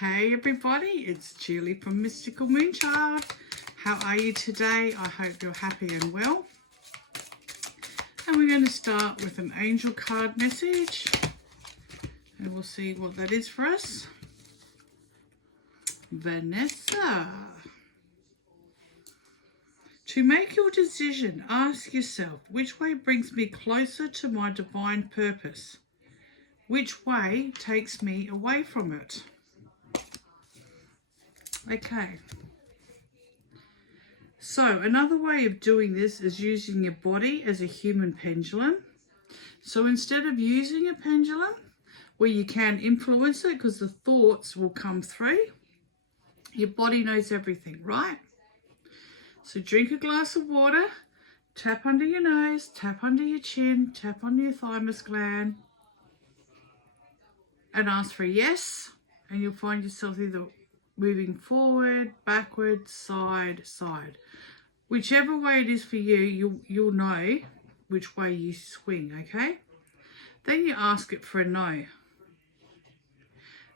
Hey everybody, it's Julie from Mystical Moonchild. How are you today? I hope you're happy and well. And we're going to start with an angel card message. And we'll see what that is for us. Vanessa. To make your decision, ask yourself, which way brings me closer to my divine purpose? Which way takes me away from it? Okay. So another way of doing this is using your body as a human pendulum. So instead of using a pendulum where you can influence it because the thoughts will come through, your body knows everything, right? So drink a glass of water, tap under your nose, tap under your chin, tap under your thymus gland, and ask for a yes, and you'll find yourself either moving forward, backward, side, side. Whichever way it is for you, you'll know which way you swing, okay? Then you ask it for a no.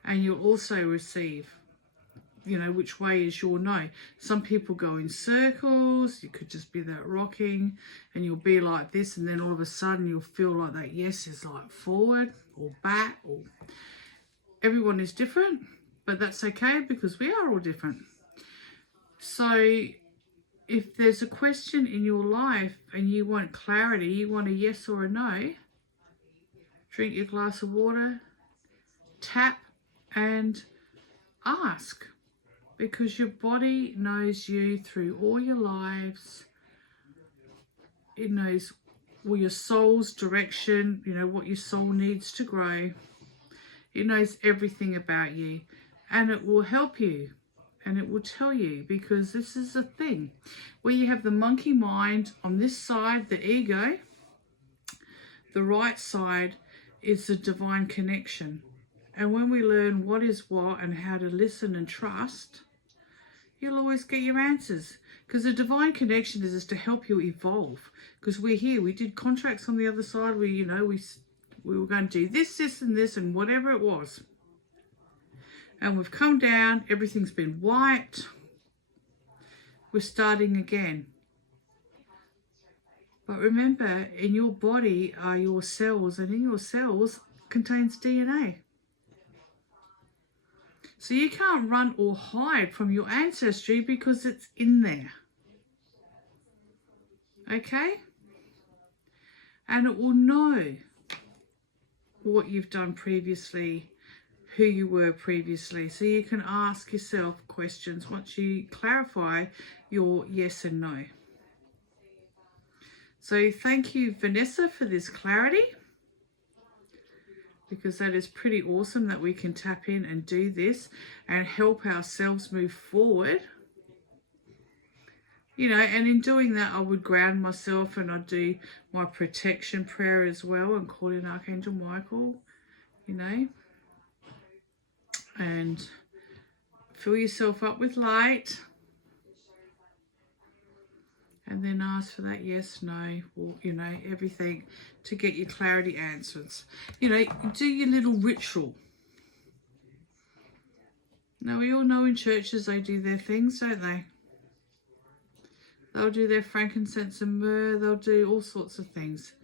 And you'll also receive, which way is your no. Some people go in circles. You could just be that rocking and you'll be like this, and then all of a sudden you'll feel like that yes is like forward or back. Or everyone is different, but that's okay because we are all different. So if there's a question in your life and you want clarity, you want a yes or a no, drink your glass of water, tap and ask. Because your body knows you through all your lives. It knows your soul's direction, what your soul needs to grow. It knows everything about you, and it will help you, and it will tell you, because this is the thing. Where you have the monkey mind on this side, the ego, the right side is the divine connection. And when we learn what is what and how to listen and trust, you'll always get your answers. Because the divine connection is to help you evolve. Because we're here. We did contracts on the other side where, we were going to do this, this, and this, and whatever it was. And we've come down. Everything's been wiped. We're starting again. But remember, in your body are your cells, and in your cells contains DNA. So you can't run or hide from your ancestry because it's in there. Okay? And it will know what you've done previously, who you were previously. So you can ask yourself questions once you clarify your yes and no. So thank you, Vanessa, for this clarity. Because that is pretty awesome that we can tap in and do this and help ourselves move forward. And in doing that, I would ground myself and I'd do my protection prayer as well and call in Archangel Michael, and fill yourself up with light. And then ask for that yes, no, or, everything to get your clarity answers. Do your little ritual. Now, we all know in churches they do their things, don't they? They'll do their frankincense and myrrh. They'll do all sorts of things,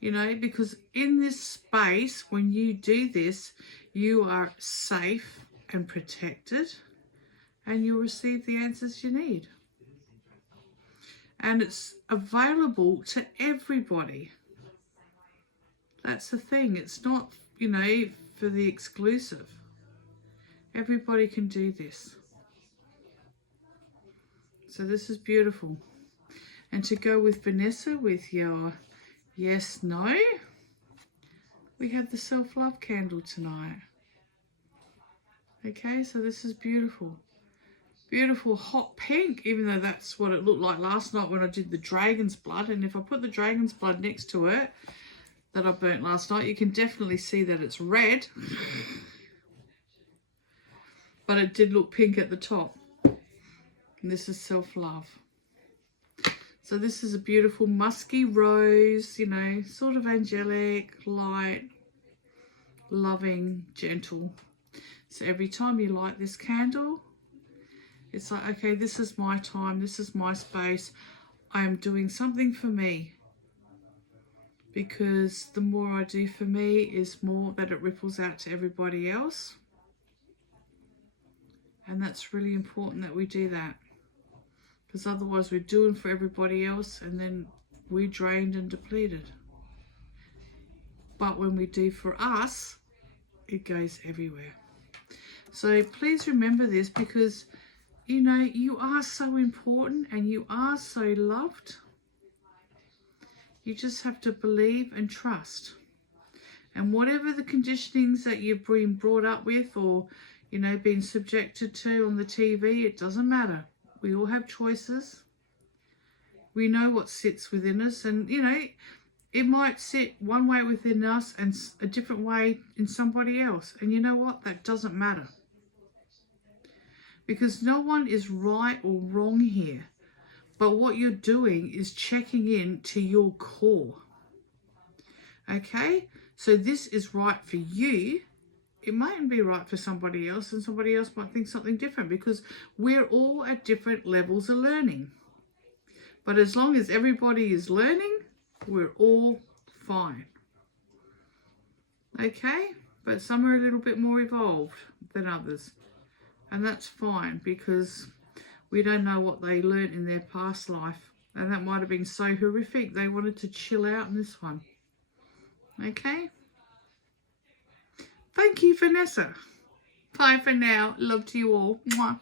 because in this space, when you do this, you are safe and protected, and you'll receive the answers you need. And it's available to everybody. That's the thing. It's not, for the exclusive. Everybody can do this. So this is beautiful. And to go with Vanessa with your yes, no, we have the self-love candle tonight. Okay, so this is beautiful. Beautiful hot pink, even though that's what it looked like last night when I did the dragon's blood. And if I put the dragon's blood next to it that I burnt last night, you can definitely see that it's red. But it did look pink at the top. And this is self-love. So this is a beautiful musky rose, sort of angelic, light, loving, gentle. So every time you light this candle, it's like, okay, this is my time, this is my space. I am doing something for me. Because the more I do for me is more that it ripples out to everybody else. And that's really important that we do that. Because otherwise we're doing for everybody else and then we're drained and depleted. But when we do for us, it goes everywhere. So please remember this, because you know you are so important and you are so loved. You just have to believe and trust. And whatever the conditionings that you've been brought up with, or you know, been subjected to on the TV, it doesn't matter. We all have choices. We know what sits within us, and you know, it might sit one way within us and a different way in somebody else. And you know what? That doesn't matter. Because no one is right or wrong here. But what you're doing is checking in to your core. Okay? So this is right for you. It mightn't be right for somebody else, and somebody else might think something different, because we're all at different levels of learning. But as long as everybody is learning, we're all fine. Okay? But some are a little bit more evolved than others. And that's fine, because we don't know what they learnt in their past life. And that might have been so horrific, they wanted to chill out in this one. Okay? Thank you, Vanessa. Bye for now. Love to you all. Mwah.